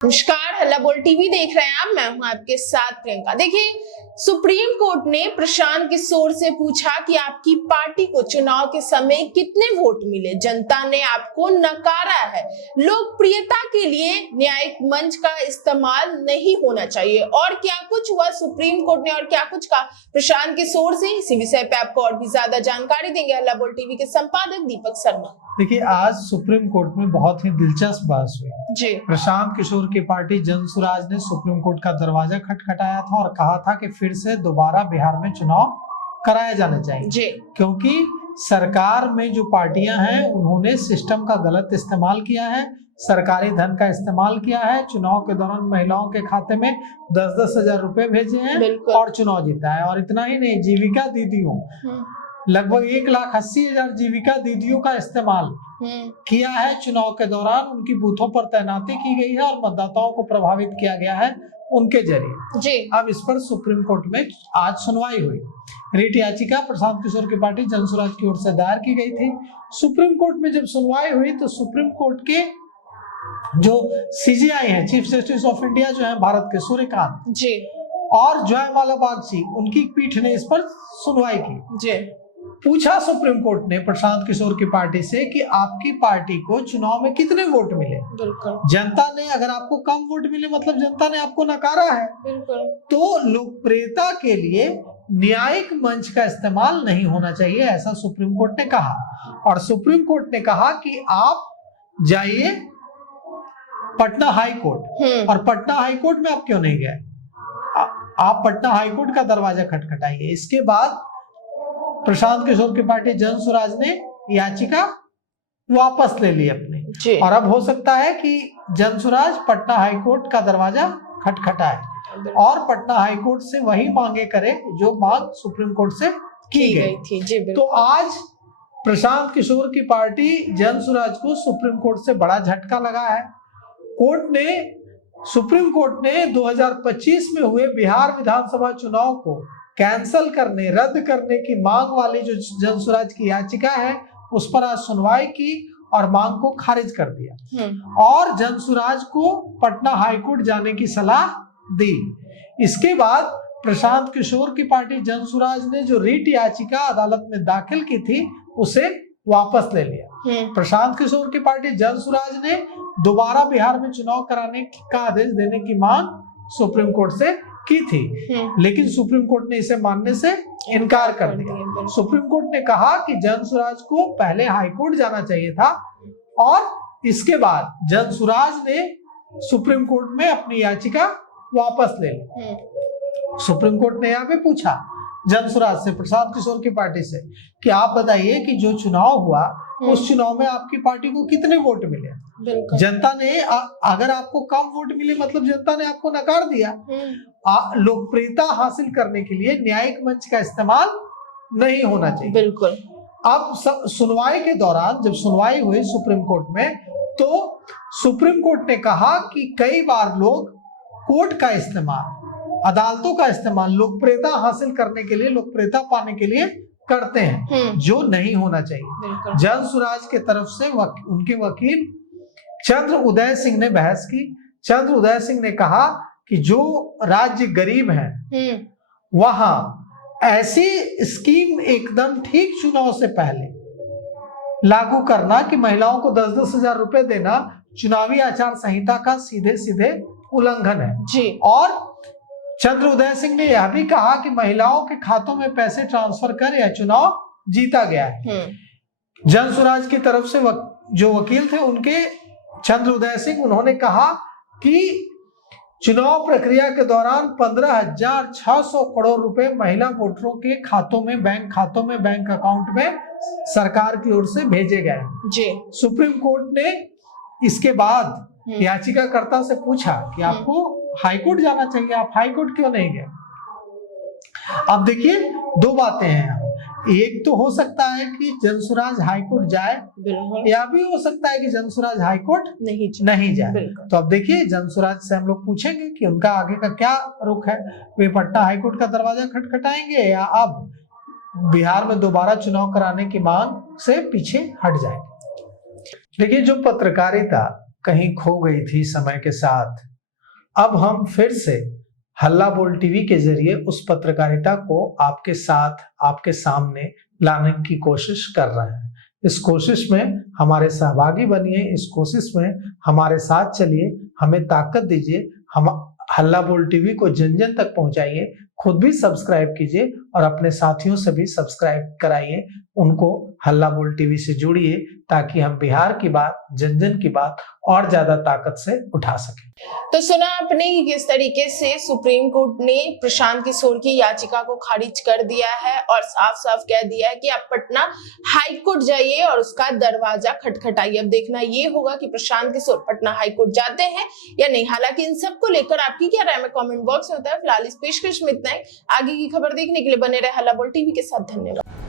नमस्कार, हल्ला बोल टीवी देख रहे हैं आप। मैं हूं आपके साथ प्रियंका। देखिए, सुप्रीम कोर्ट ने प्रशांत किशोर से पूछा कि आपकी पार्टी को चुनाव के समय कितने वोट मिले। जनता ने आपको नकारा है। लोकप्रियता के लिए न्यायिक मंच का इस्तेमाल नहीं होना चाहिए। और क्या कुछ हुआ सुप्रीम कोर्ट ने और क्या कुछ कहा प्रशांत किशोर से, इसी विषय पे आपको और भी ज्यादा जानकारी देंगे हल्ला बोल टीवी के संपादक दीपक शर्मा। देखिए, आज सुप्रीम कोर्ट में बहुत ही दिलचस्प बहस हुई जी। प्रशांत किशोर की पार्टी जनसुराज ने सुप्रीम कोर्ट का दरवाजा खटखटाया था और कहा था कि फिर से दोबारा बिहार में चुनाव कराया जाना चाहिए जी। क्योंकि सरकार में जो पार्टियां हैं उन्होंने सिस्टम का गलत इस्तेमाल किया है, सरकारी धन का इस्तेमाल किया है, चुनाव के दौरान महिलाओं के खाते में 10-10 हजार रुपए भेजे हैं और चुनाव जीता है। और इतना ही नहीं, जीविका दीदियों लगभग 1,80,000 जीविका दीदियों का इस्तेमाल किया है चुनाव के दौरान। उनकी बूथों पर तैनाती की गई है और मतदाताओं को प्रभावित किया गया है उनके जरिए जी। अब इस पर सुप्रीम कोर्ट में आज सुनवाई हुई। रिट याचिका प्रशांत किशोर की पार्टी जनसुराज की ओर से दायर की गई थी। सुप्रीम कोर्ट में जब सुनवाई हुई तो सुप्रीम कोर्ट के जो सीजेआई है, चीफ जस्टिस ऑफ इंडिया जो है भारत के, सूर्यकांत जी और जयमाला बागची, उनकी पीठ ने इस पर सुनवाई की जी। पूछा सुप्रीम कोर्ट ने प्रशांत किशोर की पार्टी से कि आपकी पार्टी को चुनाव में कितने वोट मिले। बिल्कुल। जनता ने, अगर आपको कम वोट मिले मतलब जनता ने आपको नकारा है। बिल्कुल। तो लोकप्रियता के लिए न्यायिक मंच का इस्तेमाल नहीं होना चाहिए, ऐसा सुप्रीम कोर्ट ने कहा। और सुप्रीम कोर्ट ने कहा कि आप जाइए पटना हाई कोर्ट। और पटना हाई कोर्ट में आप क्यों नहीं गए? आप पटना हाई कोर्ट का दरवाजा खटखटाइए। इसके बाद प्रशांत किशोर की पार्टी जनसुराज ने याचिका वापस ले ली अपनी। और अब हो सकता है कि जनसुराज पटना हाई कोर्ट का दरवाजा खटखटाए और पटना हाई कोर्ट से वही मांगे करे जो मांग सुप्रीम कोर्ट से की गई थी जी। तो आज प्रशांत किशोर की पार्टी जनसुराज को सुप्रीम कोर्ट से बड़ा झटका लगा है। सुप्रीम कोर्ट ने 2025 में हुए बिहार विधानसभा चुनाव को कैंसल करने, रद्द करने की मांग वाली जो जनसुराज की याचिका है उस पर आज सुनवाई की और मांग को खारिज कर दिया और जनसुराज को पटना हाईकोर्ट जाने की सलाह दी। इसके बाद प्रशांत किशोर की पार्टी जनसुराज ने जो रिट याचिका अदालत में दाखिल की थी उसे वापस ले लिया। प्रशांत किशोर की पार्टी जनसुराज ने दोबारा बिहार में चुनाव कराने का आदेश देने की मांग सुप्रीम कोर्ट से की थी, लेकिन सुप्रीम कोर्ट ने इसे मानने से इनकार कर दिया। सुप्रीम कोर्ट ने कहा कि जनसुराज को पहले हाईकोर्ट जाना चाहिए था और इसके बाद जनसुराज ने सुप्रीम कोर्ट में अपनी याचिका वापस ले ली। सुप्रीम कोर्ट ने यहाँ पे पूछा जनसुराज से, प्रशांत किशोर की पार्टी से, कि आप बताइए कि जो चुनाव हुआ उस चुनाव में आपकी पार्टी को कितने वोट मिले। जनता ने, अगर आपको कम वोट मिले मतलब जनता ने आपको नकार दिया। लोकप्रियता हासिल करने के लिए न्यायिक मंच का इस्तेमाल नहीं होना चाहिए। बिल्कुल। अब सुनवाई के दौरान जब सुनवाई हुई सुप्रीम कोर्ट में तो सुप्रीम कोर्ट ने कहा कि कई बार लोग कोर्ट का इस्तेमाल, अदालतों का इस्तेमाल लोकप्रियता हासिल करने के लिए, लोकप्रियता पाने के लिए करते हैं, जो नहीं होना चाहिए। जनसुराज के तरफ से उनके वकील चंद्र उदय सिंह ने बहस की। चंद्र उदय सिंह ने कहा कि जो राज्य गरीब है वहां ऐसी स्कीम एकदम ठीक चुनाव से पहले लागू करना कि महिलाओं को 10-10 हजार रुपए देना चुनावी आचार संहिता का सीधे सीधे उल्लंघन है जी। और चंद्र उदय सिंह ने यह भी कहा कि महिलाओं के खातों में पैसे ट्रांसफर कर यह चुनाव जीता गया है। जनसुराज की तरफ से जो वकील थे उनके चंद्र उदय सिंह, उन्होंने कहा कि चुनाव प्रक्रिया के दौरान 15,600 करोड़ रुपए महिला वोटरों के खातों में, बैंक खातों में, बैंक अकाउंट में सरकार की ओर से भेजे गए जी। सुप्रीम कोर्ट ने इसके बाद याचिकाकर्ता से पूछा कि आपको हाईकोर्ट जाना चाहिए, आप हाईकोर्ट क्यों नहीं गए? अब देखिए, दो बातें हैं। एक तो हो सकता है कि जनसुराज हाईकोर्ट जाए, या भी हो सकता है कि जनसुराज हाईकोर्ट नहीं जाए। तो अब देखिए, जनसुराज से हम लोग पूछेंगे कि उनका आगे का क्या रुख है। वे पटना हाईकोर्ट का दरवाजा खटखटाएंगे या अब बिहार में दोबारा चुनाव कराने की मांग से पीछे हट जाएंगे। देखिए, जो पत्रकारिता कहीं खो गई थी समय के साथ, अब हम फिर से हल्ला बोल टीवी के जरिए उस पत्रकारिता को आपके साथ, आपके सामने लाने की कोशिश कर रहे हैं। इस कोशिश में हमारे सहभागी बनिए, इस कोशिश में हमारे साथ चलिए, हमें ताकत दीजिए, हम हल्ला बोल टीवी को जन जन तक पहुंचाइए, खुद भी सब्सक्राइब कीजिए और अपने साथियों से भी सब्सक्राइब कराइए, उनको हल्ला बोल टीवी से जोड़िए ताकि हम बिहार की बात, जन जन की बात और ज्यादा ताकत से उठा सकें। तो सुना आपने कि किस तरीके से सुप्रीम कोर्ट ने प्रशांत किशोर की याचिका को खारिज कर दिया है और साफ साफ कह दिया है कि आप पटना हाई कोर्ट जाइए और उसका दरवाजा खटखटाइए। अब देखना ये होगा कि प्रशांत किशोर पटना हाई कोर्ट जाते हैं या नहीं। हालांकि इन सब को लेकर आपकी क्या राय में कमेंट बॉक्स में होता है। फिलहाल इस पेशकश में इतना ही। आगे की खबर देखने के लिए बने रहे हल्ला बोल टीवी के साथ। धन्यवाद।